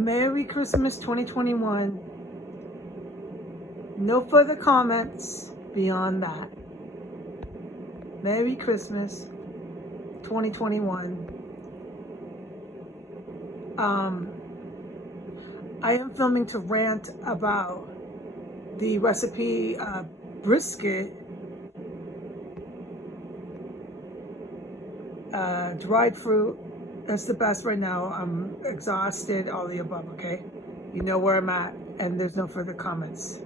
Merry Christmas 2021. No further comments beyond that. Merry Christmas 2021. I am filming to rant about the recipe brisket, dried fruit. That's the best right now. I'm exhausted, all the above, okay? You know where I'm at, and there's no further comments.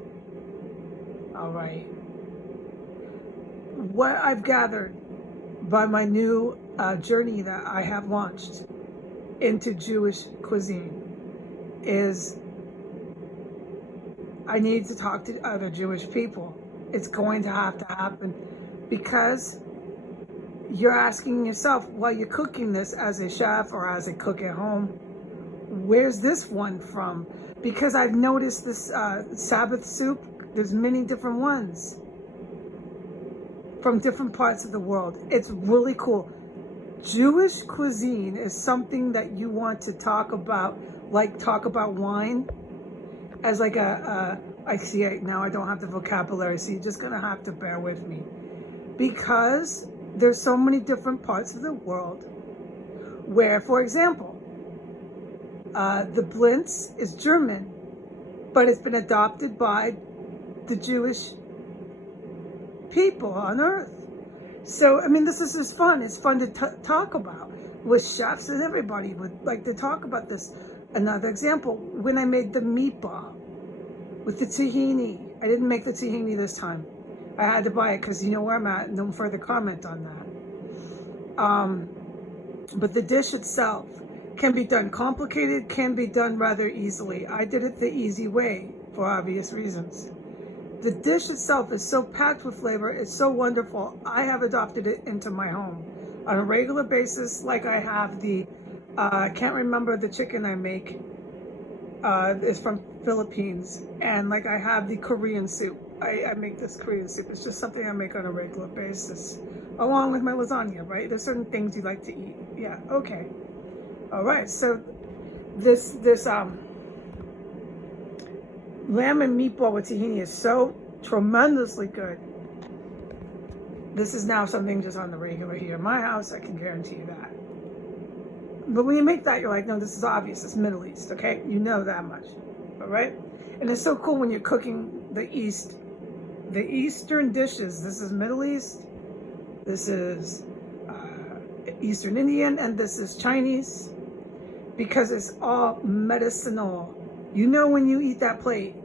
All right. What I've gathered by my new journey that I have launched into Jewish cuisine is I need to talk to other Jewish people. It's going to have to happen because you're asking yourself while you're cooking this as a chef or as a cook at home, where's this one from? Because I've noticed this Sabbath soup, there's many different ones from different parts of the world. It's really cool. Jewish cuisine is something that you want to talk about, like talk about wine as like I see it now, I don't have the vocabulary, so you're just gonna have to bear with me. Because there's so many different parts of the world where, for example, the blintz is German, but it's been adopted by the Jewish people on earth. So, I mean, this is just fun. It's fun to talk about with chefs, and everybody would like to talk about this. Another example, when I made the meatball with the tahini, I didn't make the tahini this time. I had to buy it because you know where I'm at. No further comment on that. But the dish itself can be done complicated, can be done rather easily. I did it the easy way for obvious reasons. The dish itself is so packed with flavor. It's so wonderful. I have adopted it into my home on a regular basis. Like I have the, I can't remember the chicken I make. It's from Philippines. And like I have the Korean soup. I make this Korean soup. It's just something I make on a regular basis, along with my lasagna, right? There's certain things you like to eat. Yeah, okay. All right, so this lamb and meatball with tahini is so tremendously good. This is now something just on the regular here in my house, I can guarantee you that. But when you make that, you're like, no, this is obvious, it's Middle East, okay? You know that much, all right? And it's so cool when you're cooking the Eastern dishes. This is Middle East, this is Eastern Indian, and this is Chinese, because it's all medicinal. You know, when you eat that plate,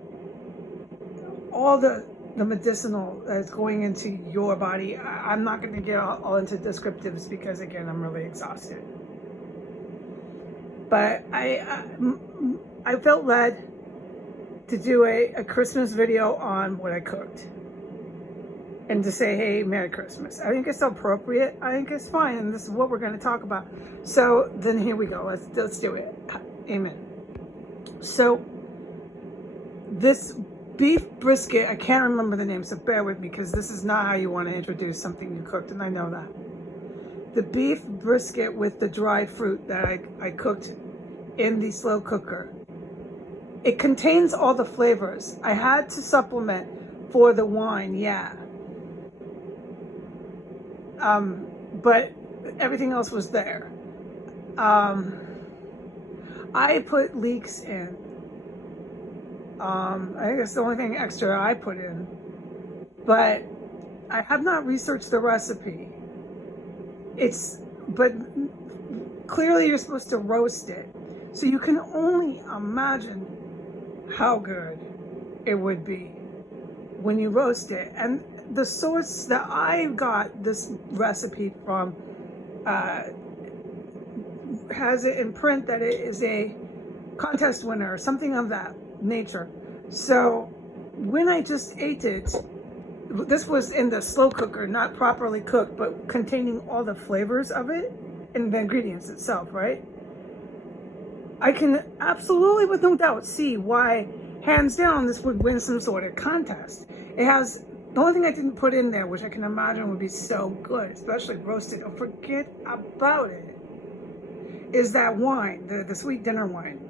all the medicinal that's going into your body. I'm not going to get all into descriptives because, again, I'm really exhausted. But I felt led to do a Christmas video on what I cooked and to say, hey, Merry Christmas. I think it's appropriate. I think it's fine, and this is what we're going to talk about. So then here we go. Let's do it. Amen. So this beef brisket, I can't remember the name, so bear with me because this is not how you want to introduce something you cooked, and I know that. The beef brisket with the dried fruit that I cooked in the slow cooker. It contains all the flavors. I had to supplement for the wine, yeah. But everything else was there. I put leeks in. I think that's the only thing extra I put in. But I have not researched the recipe. But clearly you're supposed to roast it. So you can only imagine how good it would be when you roast it. And the source that I got this recipe from has it in print that it is a contest winner or something of that nature. So when I just ate it, this was in the slow cooker, not properly cooked, but containing all the flavors of it and the ingredients itself, right? I can absolutely, with no doubt, see why, hands down, this would win some sort of contest. It has, the only thing I didn't put in there, which I can imagine would be so good, especially roasted, oh, forget about it, is that wine, the sweet dinner wine.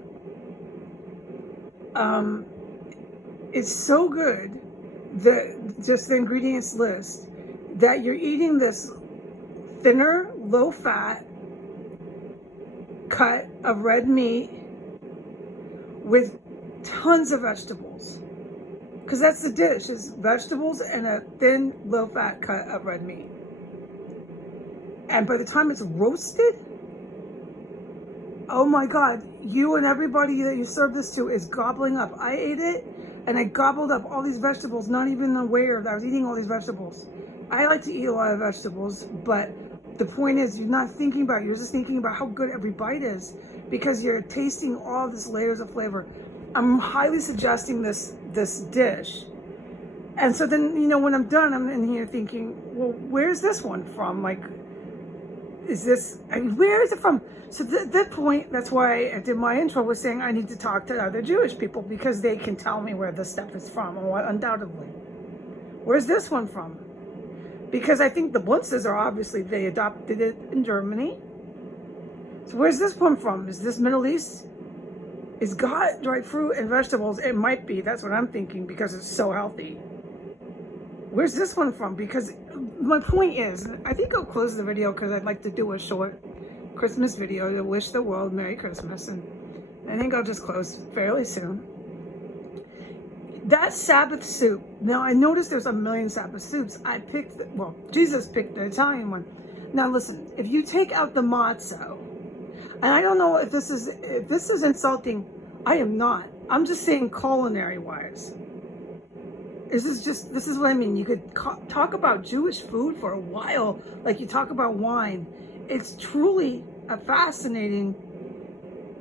It's so good, just the ingredients list, that you're eating this thinner, low-fat cut of red meat with tons of vegetables. Because that's the dish, is vegetables and a thin, low-fat cut of red meat. And by the time it's roasted, oh my God, you and everybody that you serve this to is gobbling up. I ate it, and I gobbled up all these vegetables, not even aware that I was eating all these vegetables. I like to eat a lot of vegetables, but the point is, you're not thinking about it. You're just thinking about how good every bite is, because you're tasting all these layers of flavor. I'm highly suggesting this dish. And so then, you know, when I'm done, I'm in here thinking, well, where's this one from? Like, where is it from? So at that point, that's why I did my intro, was saying I need to talk to other Jewish people, because they can tell me where this stuff is from, or undoubtedly. Where's this one from? Because I think the Bunzes are obviously, they adopted it in Germany. So where's this one from? Is this Middle East? Is God dried fruit and vegetables? It might be. That's what I'm thinking, because it's so healthy. Where's this one from? Because my point is, I think I'll close the video because I'd like to do a short Christmas video to wish the world Merry Christmas. And I think I'll just close fairly soon. That Sabbath soup. Now, I noticed there's a million Sabbath soups. Jesus picked the Italian one. Now, listen, if you take out the matzo, and I don't know if this is insulting. I am not. I'm just saying culinary-wise. This is what I mean. You could talk about Jewish food for a while, like you talk about wine. It's truly a fascinating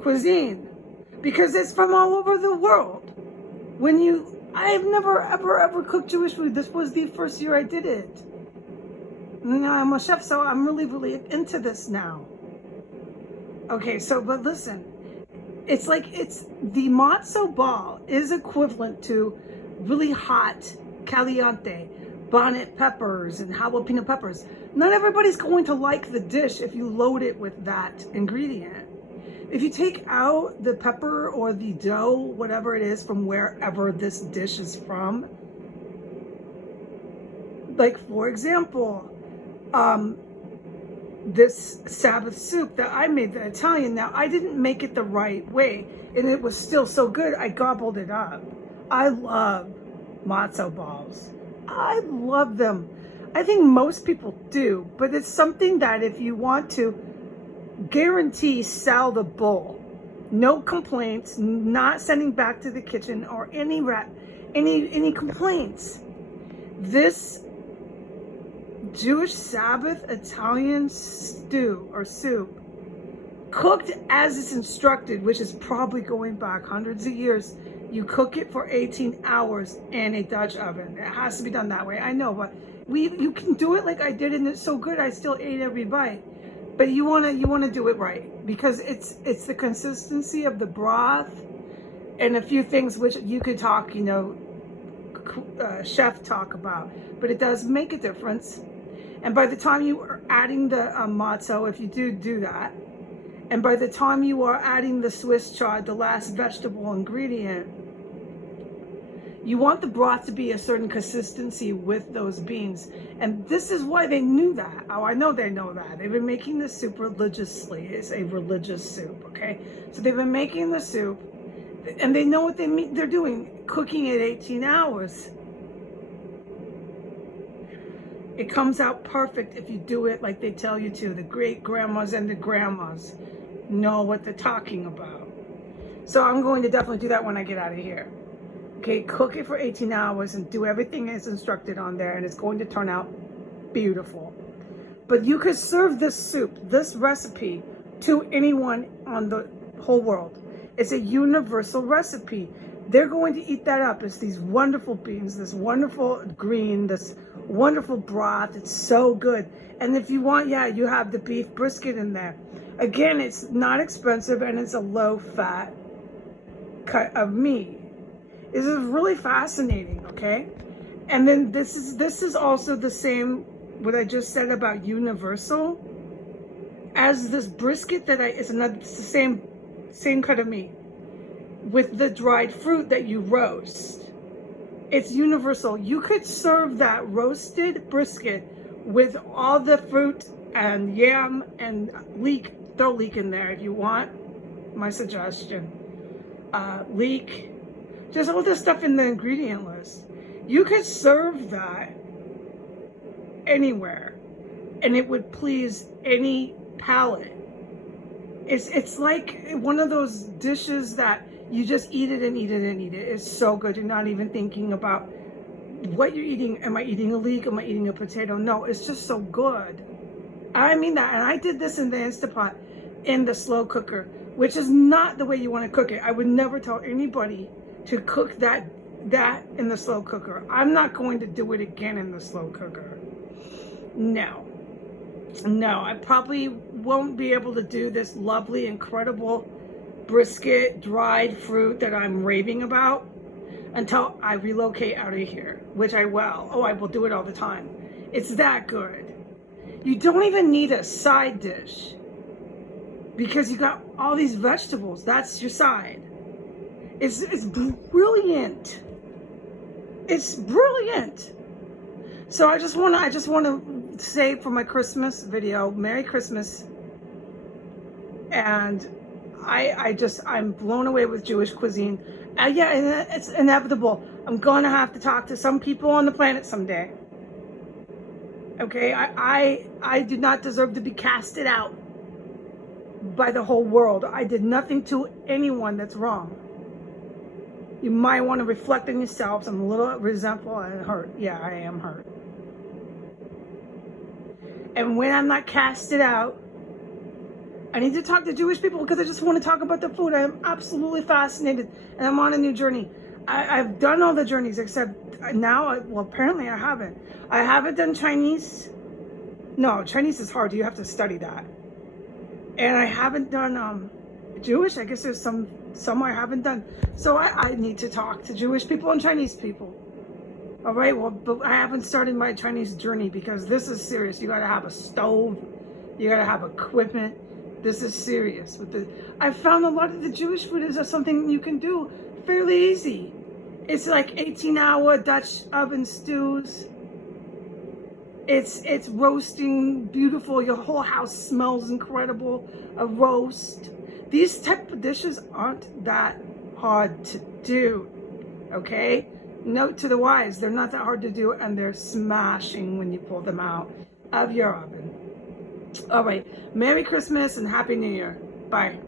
cuisine, because it's from all over the world. I've never, ever cooked Jewish food. This was the first year I did it. Now I'm a chef, so I'm really into this now. Okay, but listen, it's the matzo ball is equivalent to really hot caliente bonnet peppers and jalapeno peppers. Not everybody's going to like the dish if you load it with that ingredient. If you take out the pepper or the dough, whatever it is, from wherever this dish is from, like for example, this Sabbath soup that I made, the Italian, now I didn't make it the right way, and it was still so good, I gobbled it up. I love matzo balls. I love them. I think most people do, but it's something that if you want to guarantee sell the bowl, no complaints, not sending back to the kitchen or any complaints. This Jewish Sabbath Italian stew or soup, cooked as it's instructed, which is probably going back hundreds of years. You cook it for 18 hours in a Dutch oven. It has to be done that way. I know, but you can do it like I did, and it's so good. I still ate every bite. But you wanna do it right, because it's the consistency of the broth and a few things which you could talk, chef talk about. But it does make a difference. And by the time you are adding the matzo, if you do that, and by the time you are adding the Swiss chard, the last vegetable ingredient, you want the broth to be a certain consistency with those beans. And this is why they knew that. Oh, I know they know that. They've been making this soup religiously. It's a religious soup, okay? So they've been making the soup, and they know what they're doing, cooking it 18 hours. It comes out perfect if you do it like they tell you to. The great grandmas and the grandmas know what they're talking about. So I'm going to definitely do that when I get out of here. Okay, cook it for 18 hours and do everything as instructed on there, and it's going to turn out beautiful. But you could serve this soup, this recipe, to anyone on the whole world. It's a universal recipe. They're going to eat that up. It's these wonderful beans, this wonderful green, this wonderful broth. It's so good. And if you want, you have the beef brisket in there. Again, it's not expensive, and it's a low-fat cut of meat. This is really fascinating, okay? And then this is also the same, what I just said about universal, as this brisket it's the same cut of meat. with the dried fruit that you roast. It's universal. You could serve that roasted brisket with all the fruit and yam and leek. Throw leek in there if you want. My suggestion. Leek. Just all this stuff in the ingredient list. You could serve that anywhere and it would please any palate. It's like one of those dishes that you just eat it and eat it and eat it. It's so good. You're not even thinking about what you're eating. Am I eating a leek? Am I eating a potato? No, it's just so good. I mean that. And I did this in the Instapot in the slow cooker, which is not the way you want to cook it. I would never tell anybody to cook that in the slow cooker. I'm not going to do it again in the slow cooker. No, I probably won't be able to do this lovely, incredible brisket, dried fruit that I'm raving about until I relocate out of here, which I will. Oh, I will do it all the time. It's that good. You don't even need a side dish because you got all these vegetables. That's your side. It's brilliant. It's brilliant. So I just want to say for my Christmas video, Merry Christmas. And I'm blown away with Jewish cuisine. Yeah, it's inevitable. I'm gonna have to talk to some people on the planet someday. Okay, I do not deserve to be casted out by the whole world. I did nothing to anyone that's wrong. You might want to reflect on yourselves. I'm a little resentful and hurt. Yeah, I am hurt. And when I'm not casted out, I need to talk to Jewish people because I just want to talk about the food. I'm absolutely fascinated and I'm on a new journey. I've done all the journeys except now, well, apparently I haven't. I haven't done Chinese. No, Chinese is hard. You have to study that. And I haven't done Jewish. I guess there's some I haven't done. So I need to talk to Jewish people and Chinese people. All right, well, but I haven't started my Chinese journey because this is serious. You got to have a stove. You got to have equipment. This is serious. I found a lot of the Jewish food is something you can do fairly easy. It's like 18-hour Dutch oven stews. It's roasting beautiful. Your whole house smells incredible. A roast. These type of dishes aren't that hard to do. Okay? Note to the wise, they're not that hard to do and they're smashing when you pull them out of your oven. All right. Merry Christmas and Happy New Year. Bye.